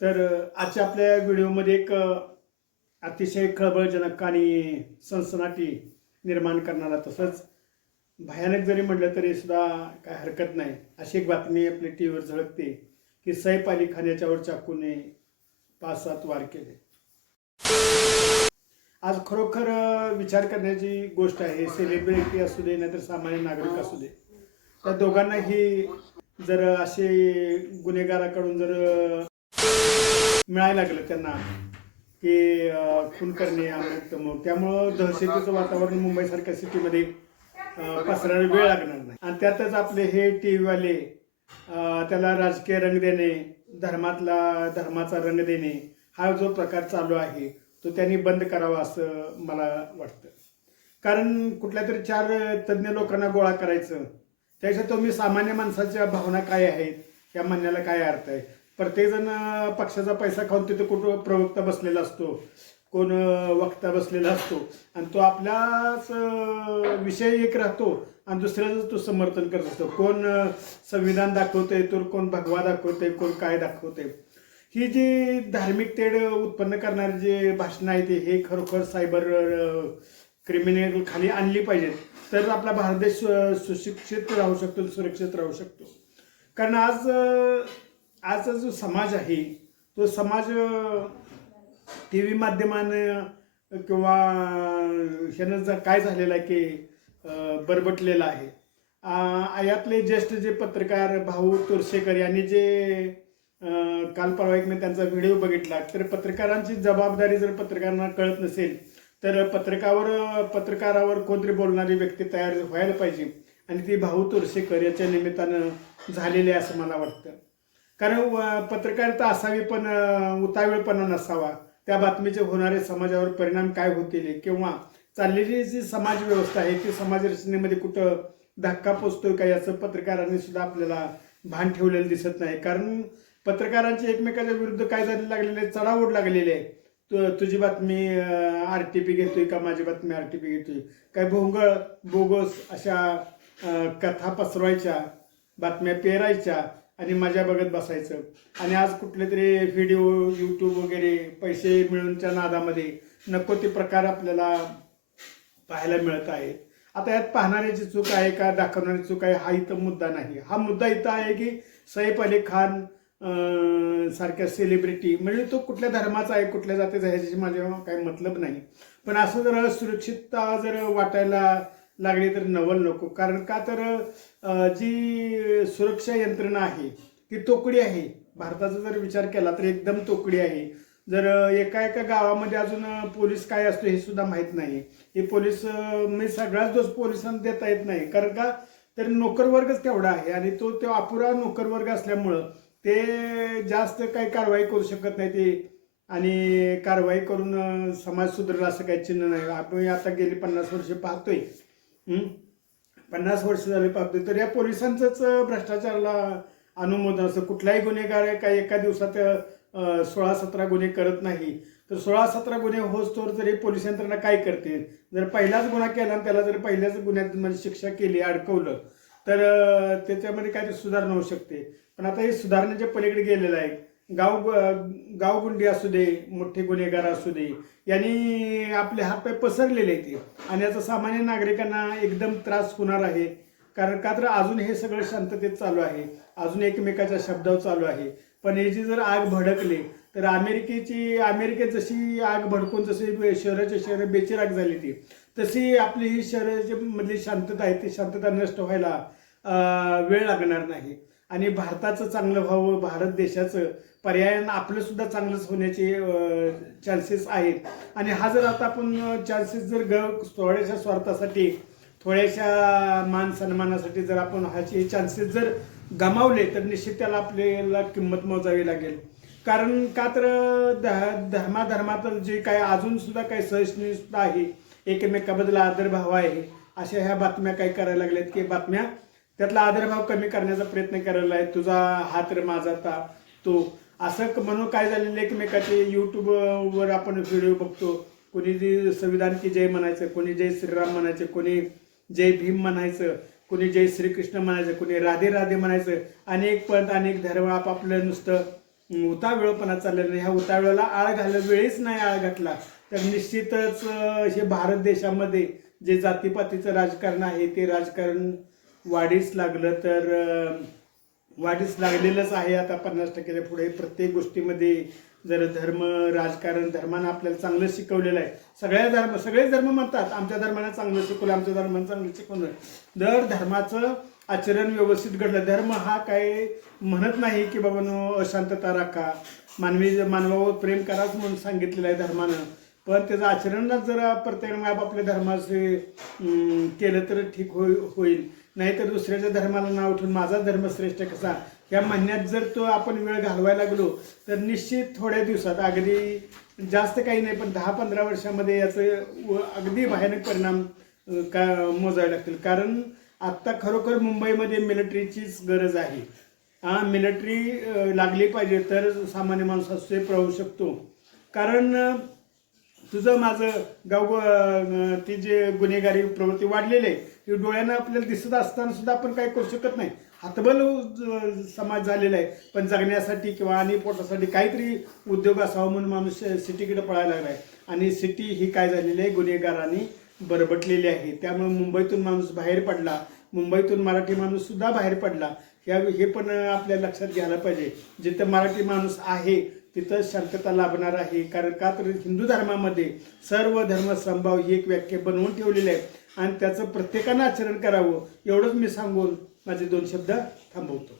तर आजच्या आपल्या व्हिडिओमध्ये एक अतिशय खळबळजनक आणि सनसनाटी निर्माण करणारा तसंच भयानक जरी म्हटलं तरी सुद्धा काय हरकत नाही. अशी एक बातमी आपली टी व्हीवर झळकते की सैफ अली खान याच्यावर चाकूने पाच सात वार केले. आज खरोखर विचार करण्याची गोष्ट आहे. सेलिब्रिटी असू दे नाहीतर सामान्य नागरिक असू दे. त्या दोघांनाही जर असे गुन्हेगाराकडून जर मिळायला लागलं त्यांना की खून करणे अमुक तमुक त्यामुळं दहशतीचं वातावरण मुंबईसारख्या सिटीमध्ये पसरायला वेळ लागणार नाही. आणि त्यातच आपले हे टी व्हीवाले त्याला राजकीय रंग देणे धर्मातला धर्माचा रंग देणे हा जो प्रकार चालू आहे तो त्यांनी बंद करावा असं मला वाटतं. कारण कुठल्या तरी चार तज्ज्ञ लोकांना गोळा करायचं त्याच्यात तुम्ही सामान्य माणसाच्या भावना काय आहेत या म्हणण्याला काय अर्थ आहे? प्रत्येकजण पक्षाचा पैसा खाऊन तिथे कुठं प्रवक्ता बसलेला असतो कोण वक्ता बसलेला असतो आणि तो आपलाच विषय एक राहतो आणि दुसऱ्याच तो समर्थन करत असतो. कोण संविधान दाखवतंय तर कोण भगवा दाखवतंय कोण काय दाखवतंय. ही जी धार्मिक तेढ उत्पन्न करणारी जे भाषणं आहे हे खरोखर सायबर क्रिमिनल खाली आणली पाहिजेत. तर आपला भारत देश सुशिक्षित राहू शकतो सुरक्षित राहू शकतो. कारण आज आजचा जो समाज आहे तो समाज टी व्ही माध्यमानं किंवा ह्यानं जर काय झालेलं आहे की बरबटलेला बरबटलेलं आहे. यातले ज्येष्ठ जे पत्रकार भाऊ तुरशेकर यांनी जे काल परवा एक मी त्यांचा व्हिडिओ बघितला तर पत्रकारांची जबाबदारी जर पत्रकारांना कळत नसेल तर पत्रकावर पत्रकारावर कोणतरी बोलणारी व्यक्ती तयार व्हायला पाहिजे. आणि ती भाऊ तुरशेकर याच्या निमित्तानं झालेली आहे असं मला वाटतं. कारण व- पत्रकारिता असावी पण उतावीळपणा नसावा. त्या बातमीचे होणारे समाजावर परिणाम काय होतील किंवा चाललेली जी समाज व्यवस्था आहे ती समाज रचनेमध्ये कुठं धक्का पोचतोय का याचं पत्रकारांनी सुद्धा आपल्याला भान ठेवलेलं दिसत नाही. कारण पत्रकारांचे एकमेकाच्या विरुद्ध काय झाले लागलेले आहे, चढाओढ लागलेली आहे. तु- तुझी बातमी आर टी पी घेतोय का? माझी बातमी आर टी पी घेतोय. काय भोंगळ बोगस अशा कथा पसरवायच्या बातम्या पेरायच्या आणि मजा बघत बसायचं. आणि आज कुठले तरी व्हिडिओ यूट्यूब वगैरे पैसे मिळूनच्या नादामध्ये नको ते प्रकार आपल्याला पाहायला मिळत आहेत. आता यात पाहणाऱ्याची चूक आहे का दाखवणारी चूक आहे हा इथं मुद्दा नाही. हा मुद्दा इथं आहे की सैफ अली खान सारख्या सेलिब्रिटी म्हणजे तो कुठल्या धर्माचा आहे कुठल्या जातीचा ह्याच्याशी माझ्या काही मतलब नाही. पण असं जर सुरक्षितता जर वाटायला लागली तर नवल नको. कारण का तर जी सुरक्षा यंत्रणा आहे ती तोकडी आहे. भारताचा जर विचार केला तर एकदम तोकडी आहे. जर एका एका गावामध्ये अजून पोलीस काय असतो हे सुद्धा माहीत नाही. हे पोलीस मी सगळाच दोष पोलिसांना देता येत नाही. कारण का? तर नोकरवर्गच तेवढा आहे आणि तो तो अपुरा नोकरवर्ग असल्यामुळं ते जास्त काही कारवाई करू शकत नाही ते. आणि कारवाई करून समाज सुधारला असं काही चिन्ह नाही. आपण आता गेली पन्नास वर्ष पाहतोय. पन्नास वर्ष झाले पाहतोय. तर या पोलिसांचंच भ्रष्टाचाराला अनुमोदन असं कुठलाही गुन्हेगार आहे काही एका दिवसात सोळा सतरा गुन्हे करत नाही. तर सोळा सतरा गुन्हे होस्तोवर जरी पोलीस यंत्रणा काय करते? जर पहिलाच गुन्हा केला आणि त्याला जर पहिल्याच गुन्ह्यात म्हणजे शिक्षा केली अडकवलं तर त्याच्यामध्ये काहीतरी सुधारणा होऊ शकते. पण आता हे सुधारण्याच्या पलीकडे गेलेलं आहे. गाव गावगुंडी असू दे मोठे गुन्हेगार असू दे यांनी आपले हातपाय पसरलेले आहेत. आणि याचा सामान्य नागरिकांना एकदम त्रास होणार आहे. कारण का तर अजून हे सगळं शांततेत चालू आहे. अजून एकमेकाच्या शब्दावर चालू आहे. पण याची जर आग भडकली तर अमेरिकेची अमेरिकेत जशी आग भडकून जशी शहराचे शहर बेचिराग झाली ती तशी आपली ही शहराची मधली शांतता आहे ती शांतता नष्ट व्हायला वेळ लागणार नाही. आणि भारताचं चांगलं व्हावं भारत देशाचं पर्यायानं आपलं सुद्धा चांगलंच होण्याचे चान्सेस आहेत. आणि हा जर आता आपण चान्सेस जर ग थोड्याशा स्वार्थासाठी थोड्याशा मान सन्मानासाठी जर आपण ह्याचे चान्सेस जर गमावले तर निश्चित त्याला आपल्याला किंमत मोजावी लागेल. कारण का तर ध- धर्माधर्मात जे काय अजून सुद्धा काही सहिष्णुता आहे एकमेकाबद्दल आदरभाव आहे अशा ह्या बातम्या काही करायला लागल्यात की बातम्या त्यातला आदरभाव कमी करण्याचा प्रयत्न करायला आहे तुझा हात रे माझा ता तो असं क- म्हणून काय झालेलं एकमेकाचे यूट्यूबवर आपण व्हिडिओ बघतो. कोणी जे संविधान की जय म्हणायचं कोणी जय श्रीराम म्हणायचं कोणी जय भीम म्हणायचं कोणी जय श्रीकृष्ण म्हणायचं कोणी राधे राधे म्हणायचं. अनेक पंथ अनेक धर्म आपापलं नुसतं उतावेळपणा चाललेलं नाही. ह्या उतावेळाला आळ घालल्या वेळीच नाही आळ घातला. तर निश्चितच हे भारत देशामध्ये जे जातीपातीचं राजकारण आहे ते राजकारण वाढीस लागलं तर वाढीस लागलेलंच आहे आता पन्नास टक्क्याच्या पुढे. प्रत्येक गोष्टीमध्ये जर धर्म राजकारण धर्मानं आपल्याला चांगलं शिकवलेलं आहे. सगळ्या धर्म सगळे धर्म म्हणतात आमच्या धर्मानं चांगलं शिकवलं आमच्या धर्मानं चांगलं शिकवलं. दर धर्माचं आचरण व्यवस्थित घडलं. धर्म हा काय म्हणत नाही की बाबा अशांतता राखा. मानवी मानवावर प्रेम कराच म्हणून सांगितलेलं आहे धर्मानं. पण त्याचं आचरणच जर प्रत्येकाने आपापल्या धर्माचे केलं तर ठीक होई होईल. नाहीतर दुसऱ्याच्या धर्माला नाव ठेवून माझा धर्म श्रेष्ठ कसा? या म्हणण्यात जर तो आपण वेळ घालवायला लागलो तर निश्चित थोड्या दिवसात अगदी जास्त काही नाही पण दहा पंधरा वर्षामध्ये याचं व- अगदी भयानक परिणाम का मोजावे लागतील. कारण आत्ता खरोखर मुंबईमध्ये मिलिटरीचीच गरज आहे. हा मिलिटरी लागली पाहिजे तर सामान्य माणूस सेफ राहू शकतो. कारण तुझं माझं गाव ती जे गुन्हेगारी प्रवृत्ती वाढलेली आहे ती डोळ्यानं आपल्याला दिसत असताना सुद्धा आपण काही करू शकत नाही. हातबल समाज झालेला आहे. पण जगण्यासाठी किंवा आणि पोटासाठी काहीतरी उद्योग असावा म्हणून माणूस सिटीकडे पळायला लागला आहे आणि सिटी ही काय झालेली आहे? गुन्हेगारांनी बरबटलेली आहे. त्यामुळे मुंबईतून माणूस बाहेर पडला. मुंबईतून मराठी माणूस सुद्धा बाहेर पडला. ह्या हे पण आपल्या लक्षात घ्यायला पाहिजे. जिथं मराठी माणूस आहे तिथं शांतता लाभणार आहे. कारण का तर हिंदू धर्मामध्ये सर्व धर्म संभाव ही एक व्याख्या बनवून ठेवलेली आहे. आणि त्याचं प्रत्येकानं आचरण करावं एवढंच मी सांगून माझे दोन शब्द थांबवतो.